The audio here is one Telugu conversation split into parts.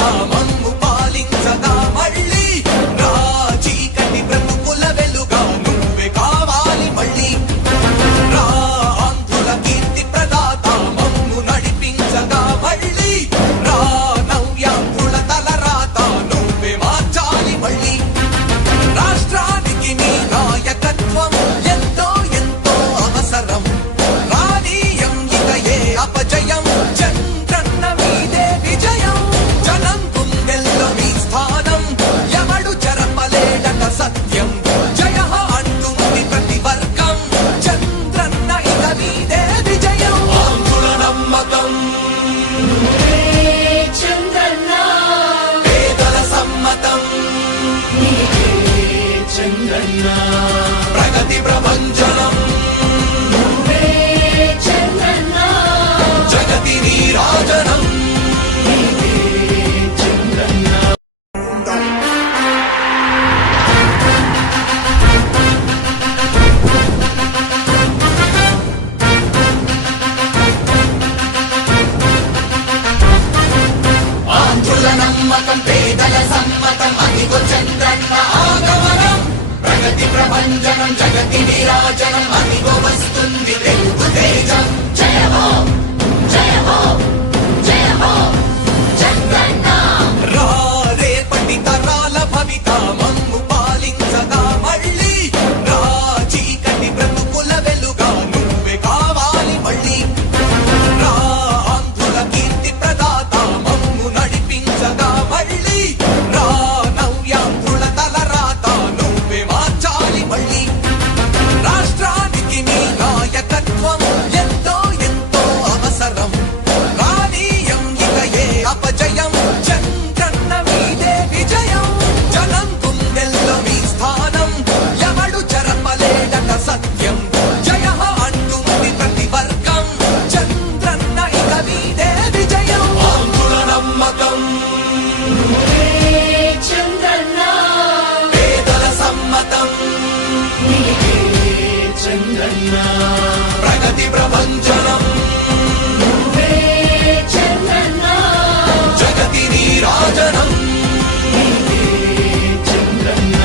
భవిత మమ్ము పాలించగా మళ్ళీ రా చీకటి బ్రతుకుల వెలుగా నువ్వే కావాలి మళ్ళీ రా ఆంధ్రుల కీర్తి ప్రదాత మమ్ము నడిపించగా మళ్ళీ రా నవ్యాంధ్రుల తలరాత నువ్వే మార్చాలి మళ్ళీ రాష్ట్రానికి నీ నాయకత్వం ఎంతో ఎంతో అవసరం రానీయం ఇక ఏ అపజయం చంద్రన్న మీదే విజయం జనం గుండెల్లో మీ స్థానం ఎవడు చెరపలేడట సత్యం జయ అంటుంది ప్రతి వర్గం చంద్రన్న ఇక మీదే విజయం ఆంధ్రుల నమ్మకం చంద్రన్న పేదల సమ్మతం చంద్రన్న ప్రగతి ప్రభంజనం చంద్రన్న జగతి నీరాజనం చంద్రన్న ఆంధ్రుల నమ్మకం పేదల సమ్మతం అదిగో చంద్రన్న ఆగమనం ప్రగతి ప్రభంజనం జగతి నీరాజనం అదిగో వస్తుంది తెలుగు తేజం జయ హో జయ హో జయ హో చంద్రన్న రా రేపటి తరాల భవిత మమ్ము పాలించగా మళ్ళీ రా చీకటి బ్రతుకుల వెలుగా నువ్వే కావాలి మళ్ళీ రా ఆంధ్రుల కీర్తి ప్రదాత మమ్ము నడిపించగా మళ్ళీ రా నవ్యాంధ్రుల తలరాత నువ్వే మార్చాలి మళ్ళీ రాష్ట్రానికి నీ నాయకత్వం ఎంతో ఎంతో అవసరం రానీయం ఇక ఏ అపజయం చంద్రన్న మీదే విజయం జనం గుండెల్లో మీ స్థానం ఎవడు చెరపలేడట సత్యం జయ అంటుంది ప్రతి వర్గం చంద్రన్న ఇక మీదే విజయం ఆంధ్రుల నమ్మకం చంద్రన్న పేదల సమ్మతం చంద్రన్న ప్రగతి ప్రభంజనం చంద్రన్న జగతి నీరాజనం చంద్రన్న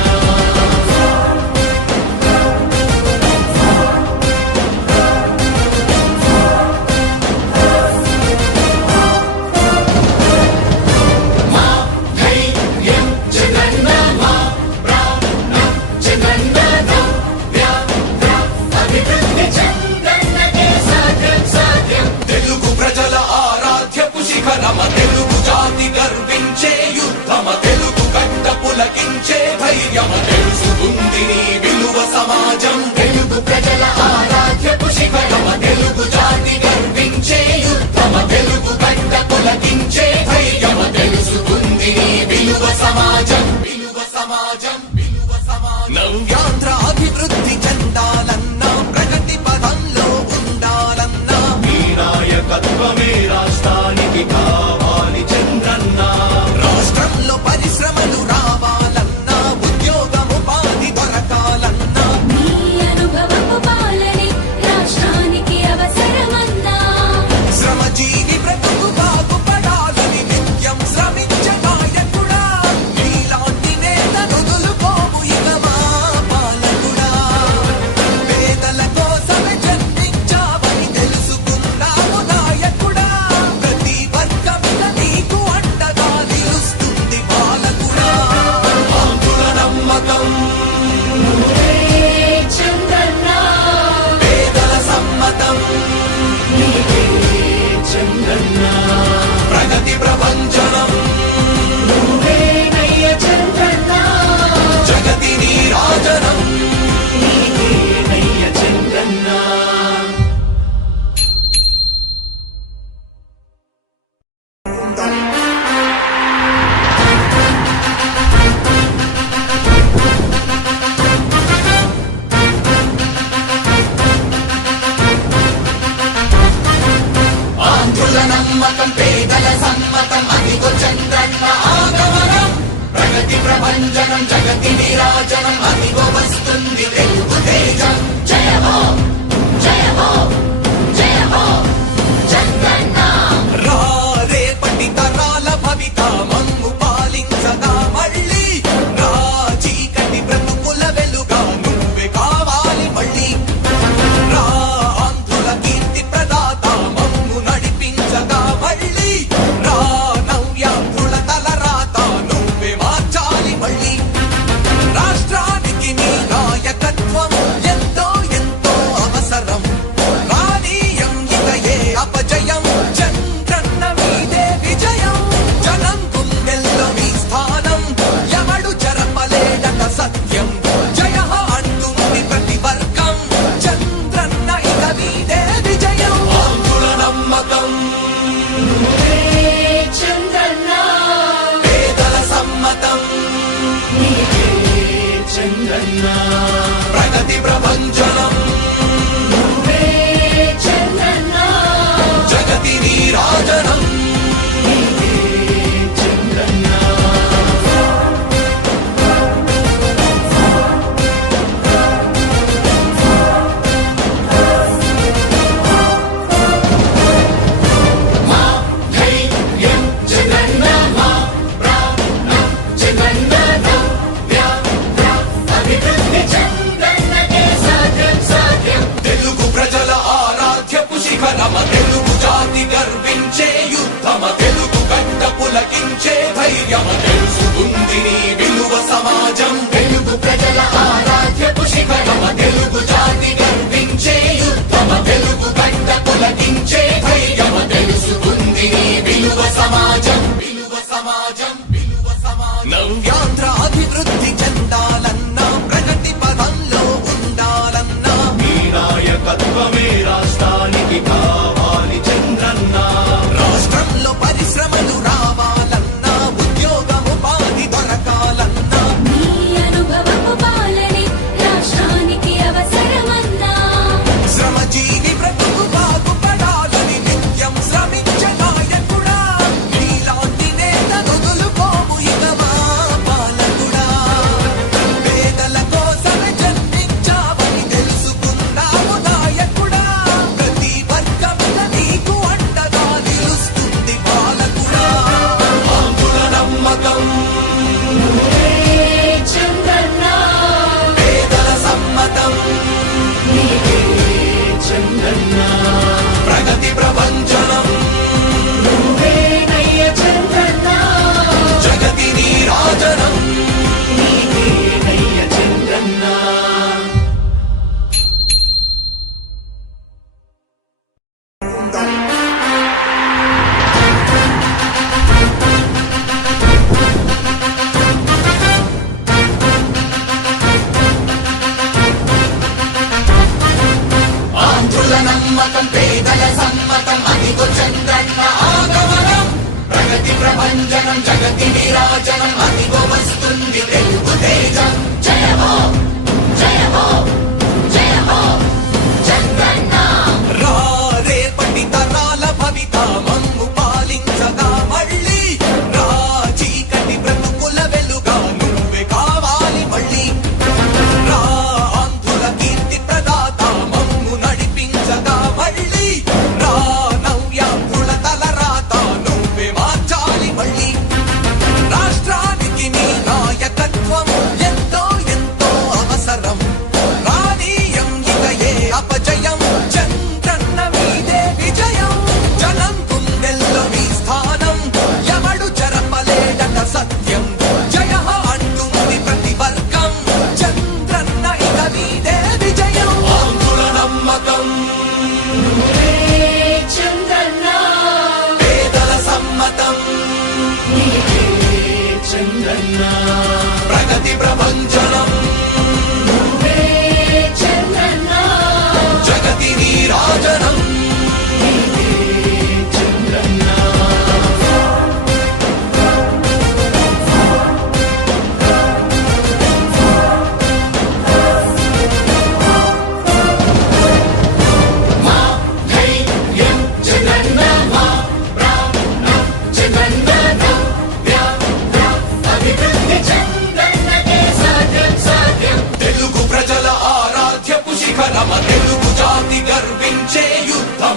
మా ధైర్యం చంద్రన్న మా ప్రాణం చంద్రన్న నవ్య అభివృద్ధి చంద్రన్నకే సాధ్యం సాధ్యం తెలుగు ప్రజల ఆరాధ్యపు శిఖరమ తెలుగు జాతి గర్వించే యుద్ధమ తెలుగు గడ్డ పులకించే ధైర్యమ తెలుసుకుంది నీ విలువ సమాజం తెలుగు ప్రజల ఆరాధ్యపు శిఖరమ తెలుగు జాతి గర్వించే యుద్ధమ తెలుగు గడ్డ పులకించే ధైర్యమ తెలుసుకుంది నీ విలువ సమాజం విలువ సమాజం విలువ సమాజం నవ్యాంధ్ర అభివృద్ధి చెందాలన్నా ప్రగతి పదంలో ఉండాలన్నా నీ నాయకత్వమే రాష్ట్రానికి కావాలి చంద్రన్న రాష్ట్రంలో పరిశ్రమలు రావాలన్నా ఉద్యోగం ఉపాధి దొరకాలన్నా నీ అనుభవపు పాలనే రాష్ట్రానికి అవసరమన్నా శ్రమజీవి బ్రతుకు బాగుపడాలని నిత్యం శ్రమించే నాయకుడా నీలాంటి నేత నుదులుకోము ఇక మా పాలకుడా పేదల కోసమే జన్మించావని తెలుసుకున్నావు నాయకుడా ప్రతి వర్గమిక నీకు అండగా నిలుస్తుంది పాలకుడా ఆంధ్రుల నమ్మకం చంద్రన్న పేదల సమ్మతం చంద్రన్న ప్రగతి ప్రభంజనం నువ్వేనయ్య చంద్రన్న జగతి నీరాజనం నీకేనయ్య చంద్రన్న ఆంధ్రుల నమ్మకం పేదల సమ్మతం అదిగో చంద్రన్న ఆగమనం ప్రగతి ప్రభంజనం జగతి నీరాజనం అదిగో వస్తుంది తెలుగు తేజం జయ హో జయ హో జయ హో చంద్రన్న రా రేపటి తరాల భవిత చంద్రన్న ప్రగతి ప్రభంజనం నువ్వే చంద్రన్న జగతి నీరాజనం చంద్రన్న మా ధైర్యం చంద్రన్న మా ప్రాణం చంద్రన్న నవ్య అభివృద్ధి చంద్రన్నకే సాధ్యం సాధ్యం తెలుగు ప్రజల ఆరాధ్యపు శిఖరమ తెలుగు జాతి గర్వించే యుద్ధమ తెలుగు గడ్డ పులకించే ధైర్యమ తెలుసుకుంది నీ విలువ సమాజం తెలుగు ప్రజల ఆరాధ్యపు శిఖరమ తెలుగు జాతి గర్వించే యుద్ధమ తెలుగు గడ్డ పులకించే ధైర్యమ తెలుసుకుంది నీ విలువ సమాజం విలువ సమాజం విలువ సమాజం నవ్యాంధ్ర అభివృద్ధి చెందాలన్నా ప్రగతి పదంలో ఉండాలన్నా నీ నాయకత్వమే రాష్ట్రానికి కావాలి చంద్రన్న రాష్ట్రంలో పరిశ్రమలు రావాలన్నా ఉద్యోగం ఉపాధి దొరకాలన్నా నీ అనుభవపు పాలనే రాష్ట్రానికి అవసరమన్నా శ్రమజీవి బ్రతుకు బాగుపడాలని నిత్యం శ్రమించే నాయకుడా నీలాంటి నేత వదులుకోము ఇక మా పాలకుడా పేదల కోసమే జన్మించావని తెలుసుకున్నావు నాయకుడా ప్రతి వర్గమున నీకు అండగా నిలుస్తుంది పాలకుడా ఆంధ్రుల నమ్మకం నువ్వే చంద్రన్న పేదల సమ్మతం నీవే చంద్రన్న ప్రగతి ప్రభంజనం నువ్వే నయ్య చంద్రన్న జగతి నీరాజనం నయ్య చంద్రన్న ఆంధ్రుల నమ్మకం పేదల సమ్మతం అదిగో చంద్రన్న ఆగమనం ప్రగతి ప్రభంజనం జగతి నీరాజనం అదిగో వస్తుంది తెలుగు తేజం జయ హో జయ హో జయ హో చంద్రన్న రా రేపటి తరాల భవిత మమ్ము పాలించగా మళ్ళీ రా చీకటి బ్రతుకుల వెలుగా నువ్వే కావాలి మళ్ళీ రా ఆంధ్రుల కీర్తి ప్రదాత మమ్ము నడిపించగా మళ్ళీ రా నవ్యాంధ్రుల తలరాత నువ్వే మార్చాలి మళ్ళీ రాష్ట్రానికి నీ నాయకత్వం ఎంతో ఎంతో అవసరం రానీయం ఇక ఏ అపజయం చంద్రన్న మీదే విజయం జనం గుండెల్లో మీ స్థానం ఎవడు చెరపలేడట సత్యం జయ అంటుంది ప్రతి వర్గం చంద్రన్న ఇక మీదే విజయం ఆంధ్రుల నమ్మకం నువ్వే చంద్రన్న పేదల సమ్మతం నీవే చంద్రన్న ప్రగతి ప్రభంజనం